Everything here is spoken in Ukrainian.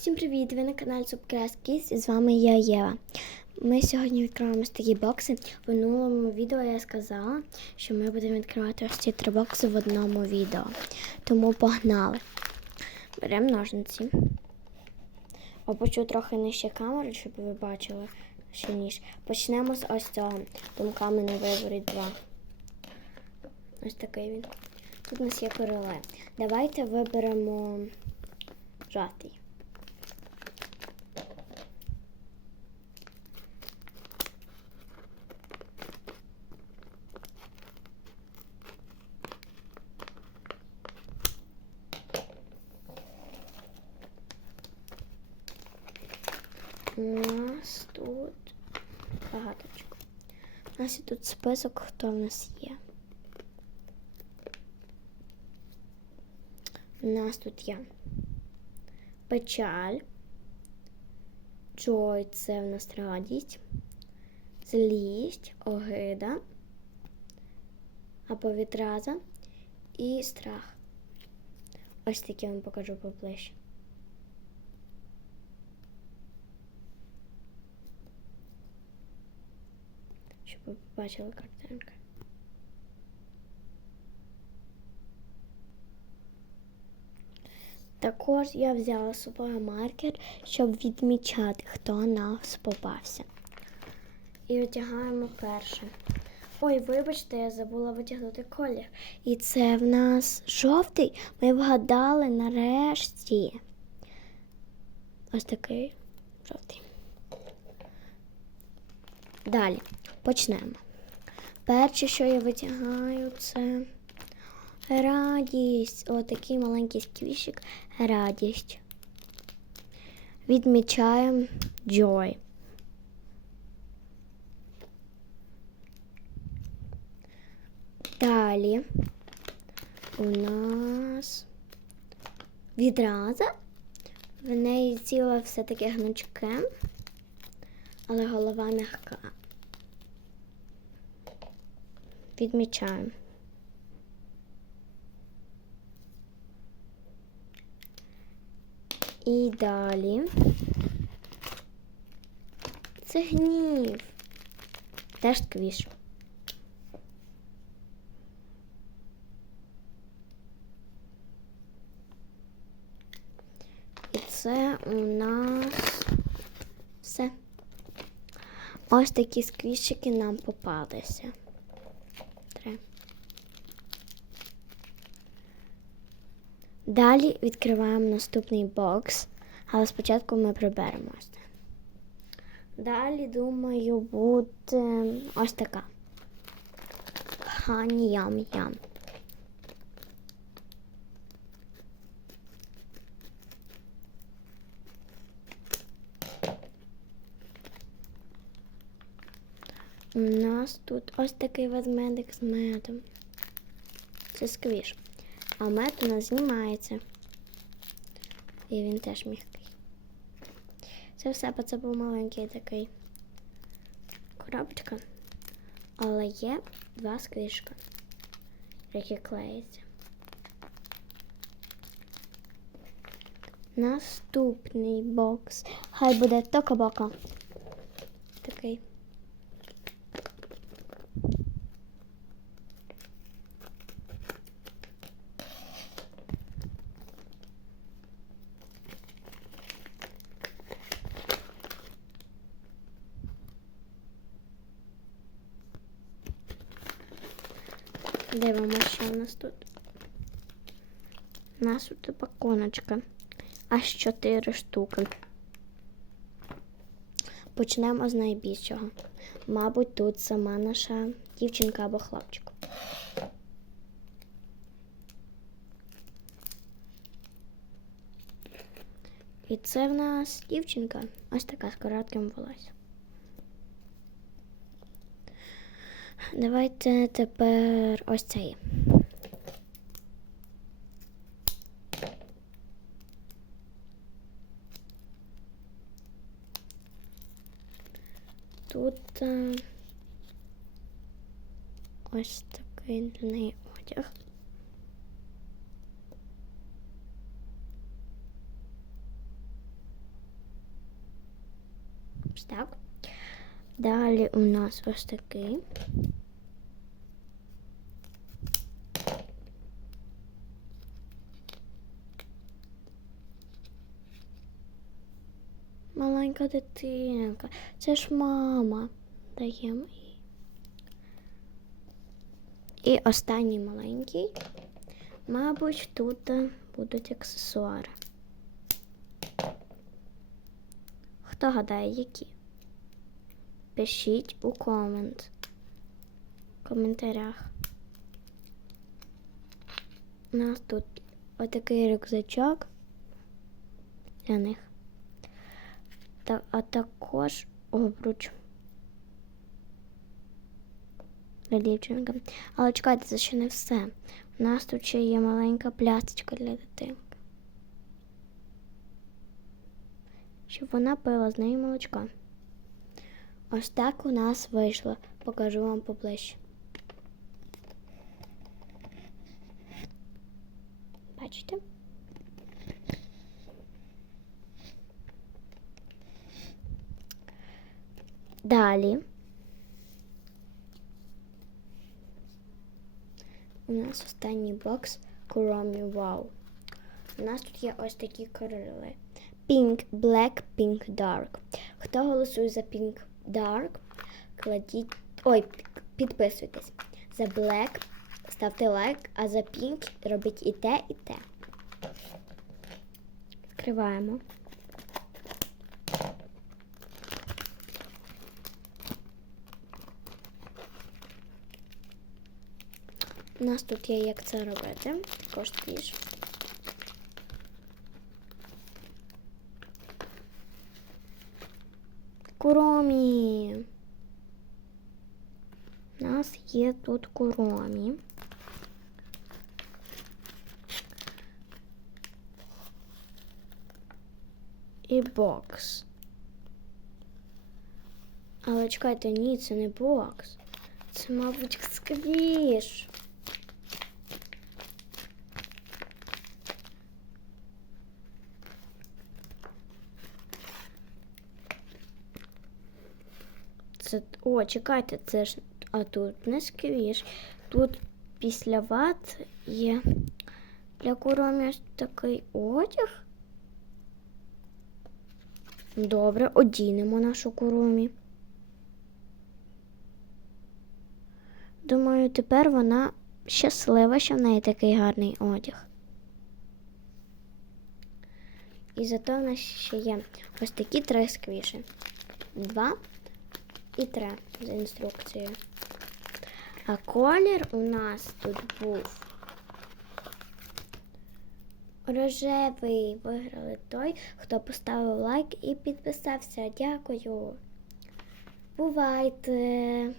Всім привіт! Ви на каналі Subcraft Kids і з вами я Єва. Ми сьогодні відкриваємо ось такі бокси. В минулому відео я сказала, що ми будемо відкривати ось ці три бокси в одному відео. Тому погнали. Беремо ножниці. Опущу трохи нижче камеру, щоб ви бачили ще ніж. Почнемо з ось цього. Думками на виборі 2. Ось такий він. Тут у нас є переле. Давайте виберемо жовтий. У нас тут багаточко. У нас є тут список, хто в нас є. У нас тут є печаль. Джой це в нас радість, злість, огида, або відраза і страх. Ось таке вам покажу поближче. Щоб ви побачили картинки. Також я взяла з собою маркер, щоб відмічати, хто нас попався. І витягаємо перше. Ой, вибачте, я забула витягнути колір. І це в нас жовтий. Ми вгадали нарешті. Ось такий жовтий. Далі почнемо. Перше, що я витягаю, це радість. Отакий маленький сквішик. Радість. Відмічаємо joy. Далі у нас відраза. В неї тіло все таке гнучке, але голова м'яка. Відмічаємо. І далі. Це гнів. Теж сквіш. І це у нас все. Ось такі сквішики нам попалися. Три. Далі відкриваємо наступний бокс, але спочатку ми приберемо ось це. Далі, думаю, буде ось така. Хані ям ям. У нас тут ось такий ведмедик з медом. Це сквіш. А мед у нас знімається. І він теж м'який. Це все, бо це був маленький такий коробочка. Але є два сквішка, які клеїться. Наступний бокс. Хай буде токабока. Такий. Дивимося, що у нас тут. У нас тут пакуночка. Аж чотири штуки. Почнемо з найбільшого. Мабуть, тут сама наша дівчинка або хлопчик. І це в нас дівчинка. Ось така з коротким волоссям. Давайте тепер ось цей. Тут е, ось такий для неї одяг. Ось так. Далі у нас ось такий. Маленька дитинка. Це ж мама. Даємо їй. І останній маленький. Мабуть, тут будуть аксесуари. Хто гадає, які? Пишіть у комент. В коментарях. У нас тут отакий рюкзачок для них. Та, а також обруч. Для дівчинки. Але чекайте, це ще не все. У нас тут ще є маленька плясочка для дитинки. Щоб вона пила з неї молочко. Ось так у нас вийшло. Покажу вам поближче. Бачите? Далі. У нас останній бокс Kuromi Wow. У нас тут є ось такі кольори. Pink, Black, Pink, Dark. Хто голосує за Pink Dark, кладіть. Ой, підписуйтесь. За Black ставте лайк, а за Pink робіть і те, і те. Відкриваємо. У нас тут є як це робити. Також твіж. Куромі. У нас є тут куромі. І бокс. Але чекайте, ні, це не бокс. Це, мабуть, сквіш. Це, о, чекайте, це ж. А тут не сквіш. Тут після ват є для куромі такий одяг. Добре, одінемо нашу куромі. Думаю, тепер вона щаслива, що в неї такий гарний одяг. І зато в нас ще є ось такі три сквіші. Два і з інструкцією. А колір у нас тут був рожевий. Виграли той, хто поставив лайк і підписався. Дякую. Бувайте!